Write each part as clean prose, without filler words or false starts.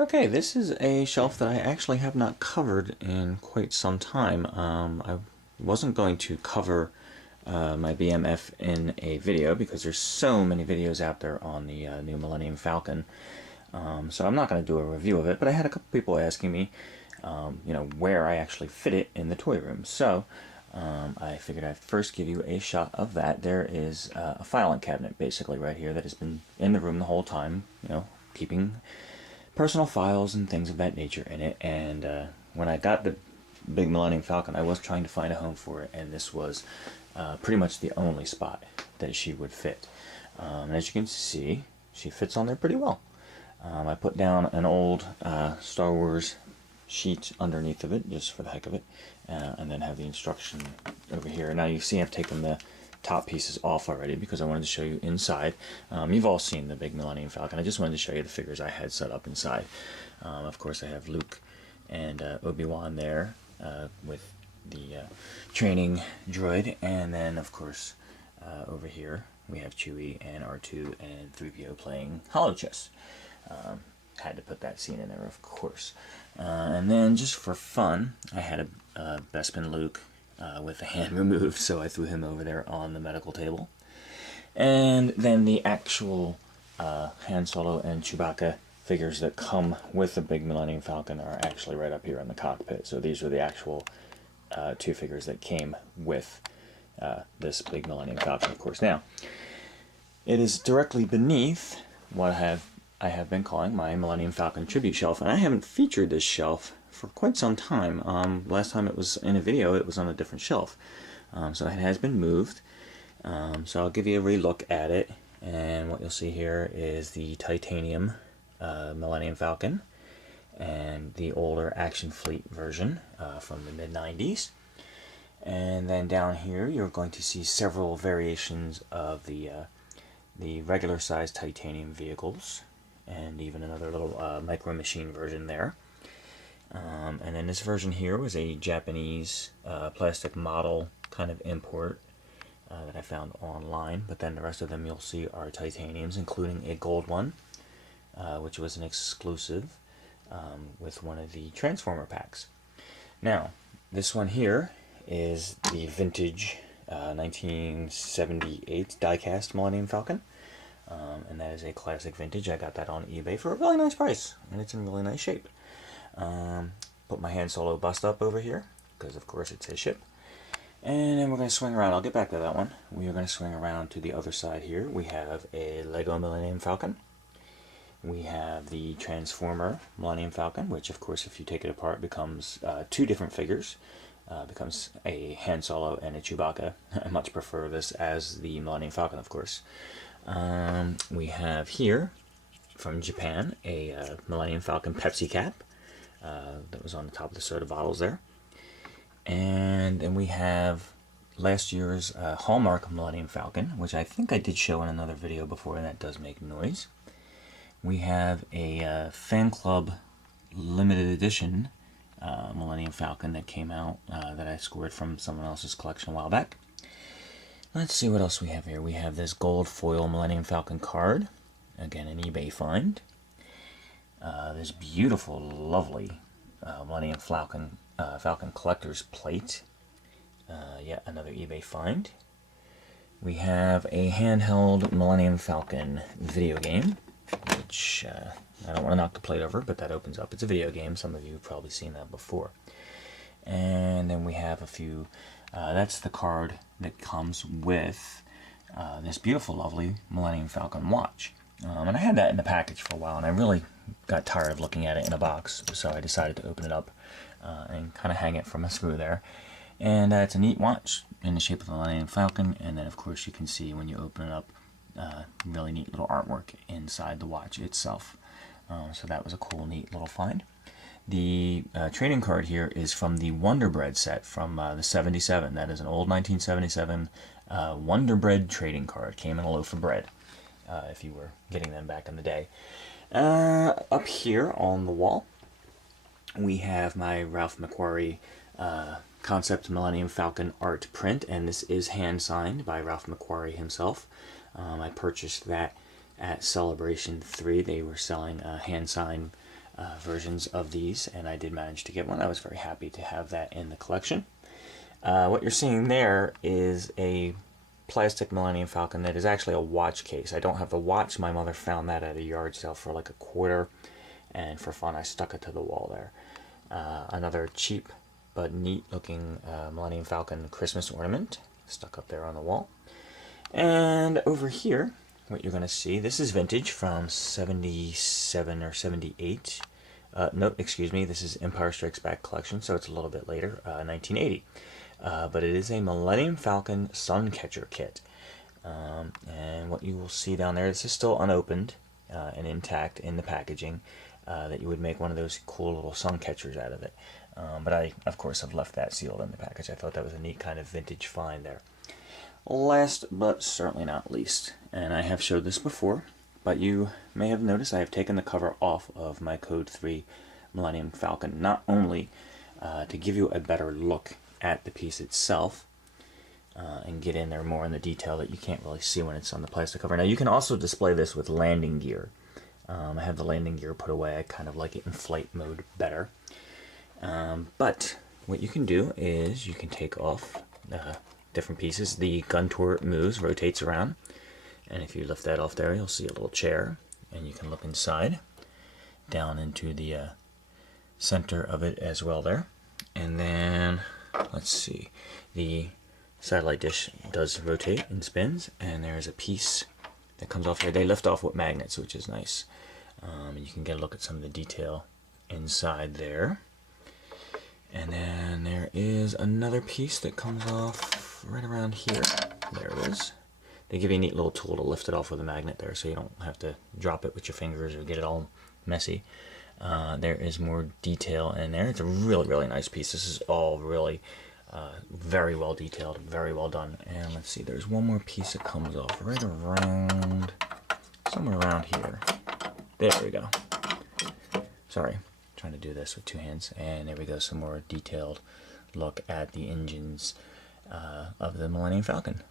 Okay, this is a shelf that I actually have not covered in quite some time. I wasn't going to cover my BMF in a video because there's so many videos out there on the new Millennium Falcon. So I'm not going to do a review of it, but I had a couple people asking me, where I actually fit it in the toy room. So I figured I'd first give you a shot of that. There is a filing cabinet basically right here that has been in the room the whole time, keeping personal files and things of that nature in it. And when I got the big Millennium Falcon, I was trying to find a home for it, and this was pretty much the only spot that she would fit. And as you can see, she fits on there pretty well. I put down an old Star Wars sheet underneath of it, just for the heck of it, and then have the instruction over here. Now you see I've taken the top pieces off already because I wanted to show you inside. You've all seen the big Millennium Falcon. I just wanted to show you the figures I had set up inside. Of course I have Luke and Obi-Wan there with the training droid, and then of course over here we have Chewie and R2 and 3PO playing holo chess. Had to put that scene in there, of course. And then just for fun, I had a Bespin Luke with the hand removed, so I threw him over there on the medical table. And then the actual Han Solo and Chewbacca figures that come with the big Millennium Falcon are actually right up here in the cockpit. So these are the actual two figures that came with this big Millennium Falcon, of course. Now, it is directly beneath what I have been calling my Millennium Falcon tribute shelf, and I haven't featured this shelf for quite some time. Last time it was in a video, it was on a different shelf. So it has been moved. So I'll give you a relook at it, and what you'll see here is the titanium Millennium Falcon and the older Action Fleet version from the mid-90s. And then down here you're going to see several variations of the regular size titanium vehicles, and even another little micro machine version there. And then this version here was a Japanese plastic model kind of import that I found online, but then the rest of them you'll see are titaniums, including a gold one, which was an exclusive with one of the Transformer packs. Now, this one here is the vintage 1978 die-cast Millennium Falcon. And that is a classic vintage. I got that on eBay for a really nice price, and it's in really nice shape. Put my Han Solo bust up over here, because of course it's his ship. And then we're going to swing around. I'll get back to that one. We are going to swing around to the other side here. We have a Lego Millennium Falcon. We have the Transformer Millennium Falcon, which of course if you take it apart becomes two different figures. Becomes a Han Solo and a Chewbacca. I much prefer this as the Millennium Falcon, of course. We have here, from Japan, a Millennium Falcon Pepsi cap that was on the top of the soda bottles there. And then we have last year's Hallmark Millennium Falcon, which I think I did show in another video before, and that does make noise. We have a fan club limited edition Millennium Falcon that came out that I scored from someone else's collection a while back. Let's see what else we have here. We have this gold foil Millennium Falcon card. Again, an eBay find. This beautiful, lovely Millennium Falcon collector's plate. Yet another eBay find. We have a handheld Millennium Falcon video game, which I don't want to knock the plate over, but that opens up. It's a video game. Some of you have probably seen that before. And then we have a few... that's the card that comes with this beautiful, lovely Millennium Falcon watch. And I had that in the package for a while, and I really got tired of looking at it in a box, so I decided to open it up and kind of hang it from a screw there. And it's a neat watch in the shape of the Millennium Falcon, and then of course you can see when you open it up, really neat little artwork inside the watch itself. So that was a cool, neat little find. The trading card here is from the Wonder Bread set from the 77. That is an old 1977 Wonder Bread trading card. Came in a loaf of bread, if you were getting them back in the day. Up here on the wall, we have my Ralph McQuarrie Concept Millennium Falcon art print, and this is hand-signed by Ralph McQuarrie himself. I purchased that at Celebration 3. They were selling hand-signed versions of these, and I did manage to get one. I was very happy to have that in the collection. What you're seeing there is a plastic Millennium Falcon that is actually a watch case. I don't have the watch. My mother found that at a yard sale for like $1, and for fun I stuck it to the wall there. Another cheap but neat looking Millennium Falcon Christmas ornament stuck up there on the wall. And over here, what you're going to see, this is vintage from 77 or 78. No, excuse me, this is Empire Strikes Back collection, so it's a little bit later, 1980. But it is a Millennium Falcon Suncatcher kit. And what you will see down there, this is still unopened and intact in the packaging, that you would make one of those cool little sun catchers out of it. But I, of course, have left that sealed in the package. I thought that was a neat kind of vintage find there. Last but certainly not least, and I have showed this before, but you may have noticed I have taken the cover off of my Code 3 Millennium Falcon, not only to give you a better look at the piece itself, and get in there more in the detail that you can't really see when it's on the plastic cover. Now you can also display this with landing gear. I have the landing gear put away. I kind of like it in flight mode better. But what you can do is you can take off different pieces. The gun turret moves, rotates around, and if you lift that off there, you'll see a little chair, and you can look inside, down into the center of it as well there. And then, let's see, the satellite dish does rotate and spins, and there's a piece that comes off here. They lift off with magnets, which is nice. And you can get a look at some of the detail inside there. And then there is another piece that comes off right around here. There it is. They give you a neat little tool to lift it off with a magnet there, so you don't have to drop it with your fingers or get it all messy. There is more detail in there. It's a really, really nice piece. This is all really very well detailed, very well done. And let's see, there's one more piece that comes off right around, somewhere around here. There we go. Sorry, trying to do this with two hands. And there we go, some more detailed look at the engines of the Millennium Falcon.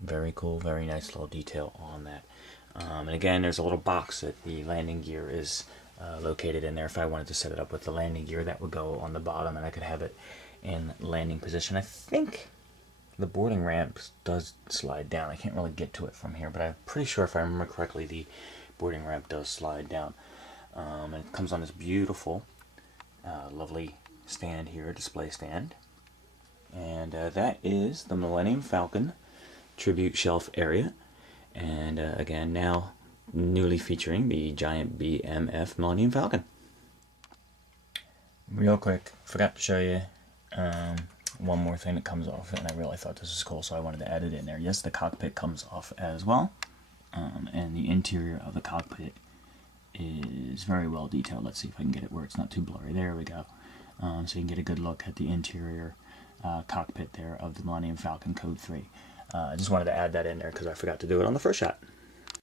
Very cool, very nice little detail on that. And again, there's a little box that the landing gear is located in there. If I wanted to set it up with the landing gear, that would go on the bottom, and I could have it in landing position. I think the boarding ramp does slide down. I can't really get to it from here, but I'm pretty sure, if I remember correctly, the boarding ramp does slide down. And it comes on this beautiful, lovely stand here, display stand. And that is the Millennium Falcon tribute shelf area. And again, now newly featuring the giant BMF Millennium Falcon. Real quick, forgot to show you one more thing that comes off, and I really thought this was cool, so I wanted to add it in there. Yes, the cockpit comes off as well, and the interior of the cockpit is very well detailed. Let's see if I can get it where it's not too blurry. There we go. So you can get a good look at the interior cockpit there of the Millennium Falcon Code 3. I just wanted to add that in there because I forgot to do it on the first shot.